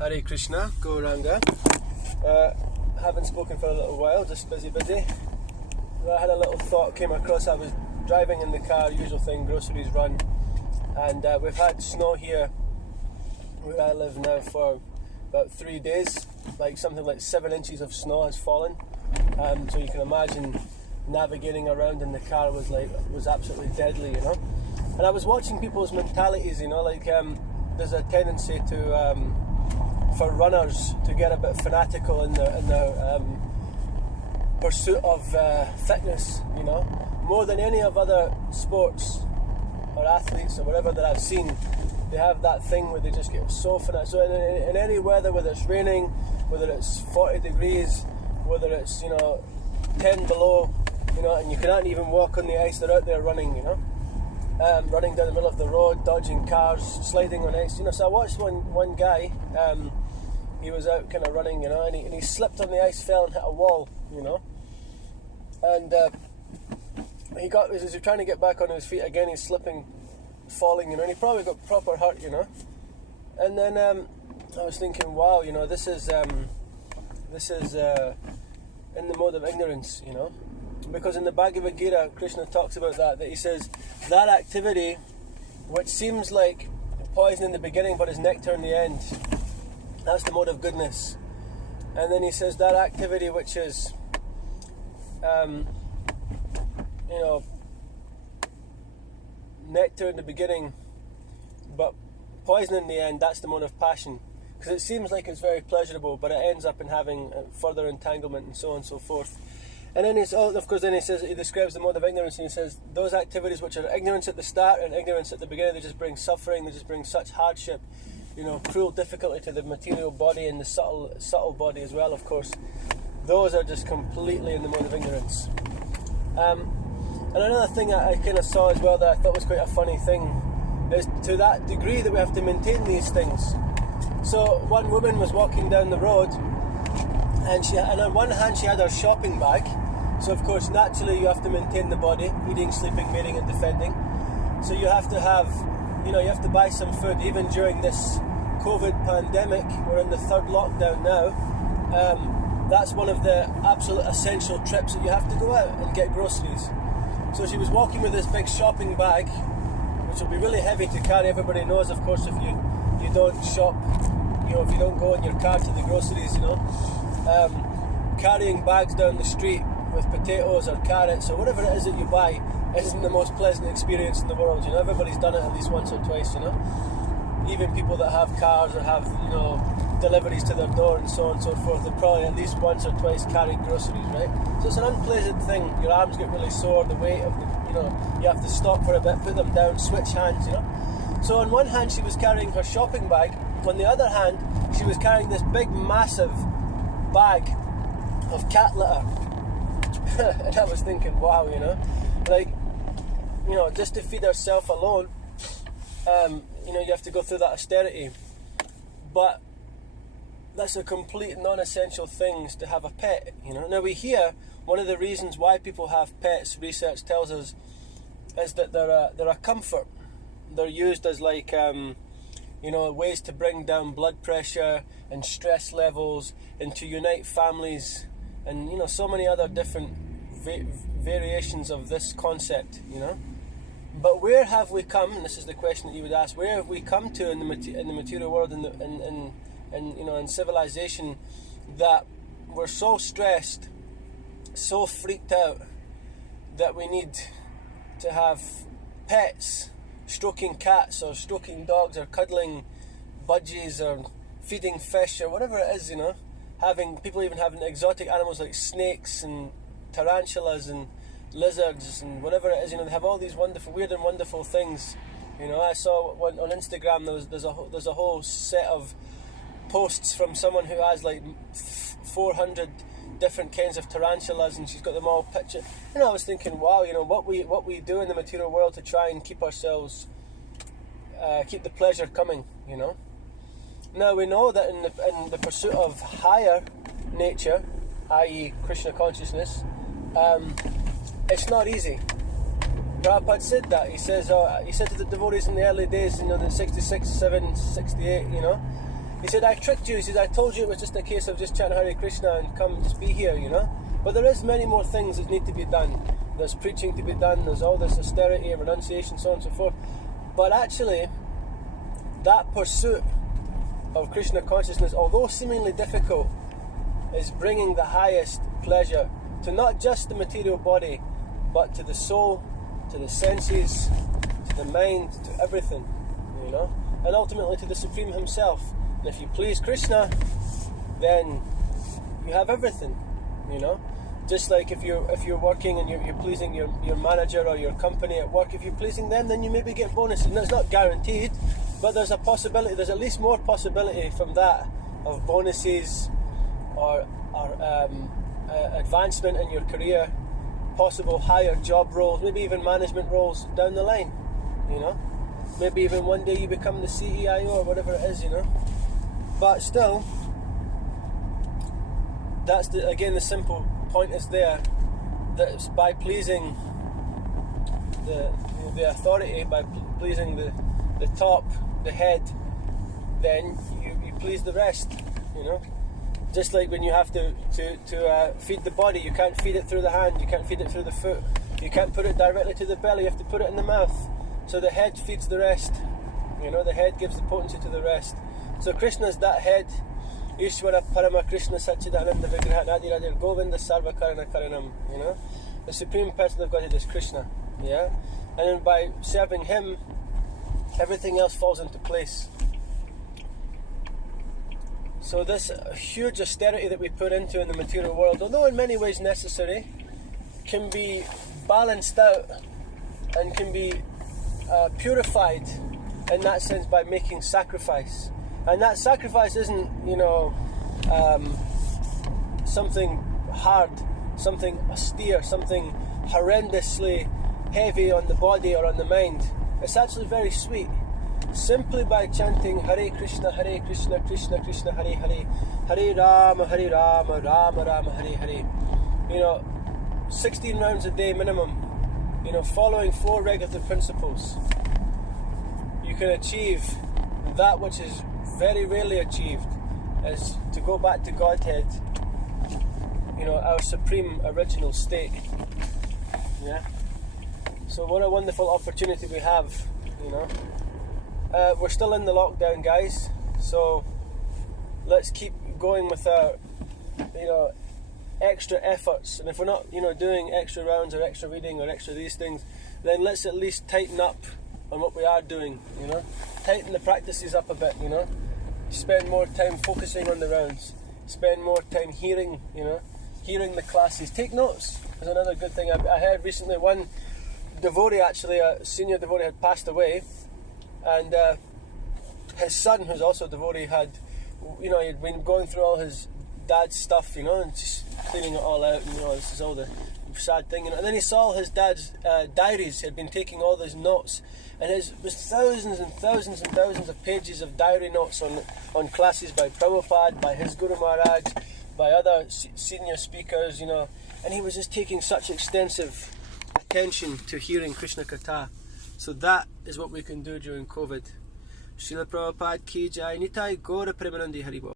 Hare Krishna, Gauranga. Haven't spoken for a little while, just busy. I had a little thought came across. I was driving in the car, usual thing, groceries run, and we've had snow here where I live now for about 3 days. Like something like 7 inches of snow has fallen. So you can imagine navigating around in the car was absolutely deadly, you know. And I was watching people's mentalities, you know, like there's a tendency to for runners to get a bit fanatical in their pursuit of fitness, you know, more than any of other sports or athletes or whatever that I've seen. They have that thing where they just get so fanatical. So in any weather, whether it's raining, whether it's 40 degrees, whether it's, you know, 10 below, you know, and you can't even walk on the ice, they're out there running, you know, running down the middle of the road, dodging cars, sliding on ice, you know. So I watched one guy, he was out kind of running, you know, and he slipped on the ice, fell and hit a wall, you know, and as he's trying to get back on his feet again, he's slipping, falling, you know, and he probably got proper hurt, you know. And then I was thinking, wow, you know, this is in the mode of ignorance, you know, because in the Bhagavad Gita, Krishna talks about that he says that activity which seems like poison in the beginning but is nectar in the end, that's the mode of goodness. And then he says that activity which is you know, nectar in the beginning but poison in the end, that's the mode of passion, because it seems like it's very pleasurable but it ends up in having further entanglement and so on and so forth. And then he describes the mode of ignorance, and he says those activities which are ignorance at the start and ignorance at the beginning, they just bring suffering, they just bring such hardship, you know, cruel difficulty to the material body and the subtle body as well, of course. Those are just completely in the mode of ignorance. And another thing I kind of saw as well that I thought was quite a funny thing is to that degree that we have to maintain these things. So one woman was walking down the road, and on one hand she had her shopping bag, so of course naturally you have to maintain the body, eating, sleeping, mating and defending. So you have to have, you know, you have to buy some food. Even during this COVID pandemic, we're in the 3rd lockdown now, that's one of the absolute essential trips that you have to go out and get groceries. So she was walking with this big shopping bag, which will be really heavy to carry. Everybody knows, of course, if you don't shop, you know, if you don't go in your car to the groceries, you know, carrying bags down the street with potatoes or carrots or whatever it is that you buy isn't the most pleasant experience in the world, you know. Everybody's done it at least once or twice, you know. Even people that have cars or have, you know, deliveries to their door and so on and so forth, they probably at least once or twice carried groceries, right? So it's an unpleasant thing. Your arms get really sore, the weight of the, you know, you have to stop for a bit, put them down, switch hands, you know. So on one hand she was carrying her shopping bag, on the other hand she was carrying this big massive bag of cat litter. And I was thinking, wow, you know, like, you know, just to feed herself alone, you know, you have to go through that austerity. But that's a complete non-essential things to have a pet, you know. Now we hear one of the reasons why people have pets, research tells us, is that they're a comfort. They're used as like, you know, ways to bring down blood pressure and stress levels and to unite families and, you know, so many other different variations of this concept, you know. But where have we come, and this is the question that you would ask, where have we come to in the material world and you know, in civilization, that we're so stressed, so freaked out that we need to have pets, stroking cats or stroking dogs or cuddling budgies or feeding fish or whatever it is, you know. People even having exotic animals like snakes and tarantulas and lizards and whatever it is, you know. They have all these wonderful, weird and wonderful things, you know. I saw one on Instagram, there's a whole set of posts from someone who has like 400 different kinds of tarantulas, and she's got them all pictured. And I was thinking, wow, you know, what we do in the material world to try and keep ourselves, keep the pleasure coming, you know. Now we know that in the pursuit of higher nature, i.e. Krishna consciousness, it's not easy. Prabhupada said that. He said to the devotees in the early days, you know, the 66, 7, 68, you know, He said, I tricked you. He said, I told you it was just a case of just chanting Hare Krishna and come just be here, you know. But there is many more things that need to be done. There's preaching to be done, there's all this austerity, renunciation, so on and so forth. But actually, that pursuit of Krishna consciousness, although seemingly difficult, is bringing the highest pleasure to not just the material body, but to the soul, to the senses, to the mind, to everything, you know, and ultimately to the Supreme Himself. And if you please Krishna, then you have everything, you know. Just like if you're working and you're pleasing your manager or your company at work, if you're pleasing them, then you maybe get bonuses. And it's not guaranteed, but there's a possibility. There's at least more possibility from that of bonuses or advancement in your career, possible higher job roles, maybe even management roles down the line, you know. Maybe even one day you become the CEO or whatever it is, you know. But still, that's the simple point is there, that it's by pleasing the authority, by pleasing the top, the head, then you please the rest, you know. Just like when you have to feed the body, you can't feed it through the hand, you can't feed it through the foot, you can't put it directly to the belly, you have to put it in the mouth. So the head feeds the rest, you know, the head gives the potency to the rest. So Krishna's that head. Ishvara Parama Krishna Satchidananda Vigraha Nadiradir Govinda Sarva Karana Karanam, you know. The Supreme Person of Godhead is Krishna, yeah? And then by serving Him, everything else falls into place. So this huge austerity that we put into in the material world, although in many ways necessary, can be balanced out and can be purified in that sense by making sacrifice. And that sacrifice isn't, you know, something hard, something austere, something horrendously heavy on the body or on the mind. It's actually very sweet. Simply by chanting Hare Krishna, Krishna Krishna, Hare Hare, Hare Rama, Rama Rama, Hare Hare. You know, 16 rounds a day minimum, you know, following 4 regulative principles, you can achieve that which is very rarely achieved, is to go back to Godhead, you know, our supreme original state. Yeah. So what a wonderful opportunity we have, you know. We're still in the lockdown, guys, so let's keep going with our, you know, extra efforts. And if we're not, you know, doing extra rounds or extra reading or extra these things, then let's at least tighten up on what we are doing, you know. Tighten the practices up a bit, you know. Spend more time focusing on the rounds. Spend more time hearing, you know, hearing the classes. Take notes is another good thing. I heard recently one devotee, actually, a senior devotee, had passed away, and his son, who's also a devotee, had, you know, he'd been going through all his dad's stuff, you know, and just cleaning it all out, and, you know, this is all the sad thing, you know. And then he saw his dad's diaries. He had been taking all those notes, and it was thousands and thousands and thousands of pages of diary notes on classes by Prabhupada, by his Guru Maharaj, by other senior speakers, you know. And he was just taking such extensive attention to hearing Krishna Katha. So that is what we can do during COVID. Srila Prabhupada Ki Jai, Nitai Gaura Premanandi Haribo.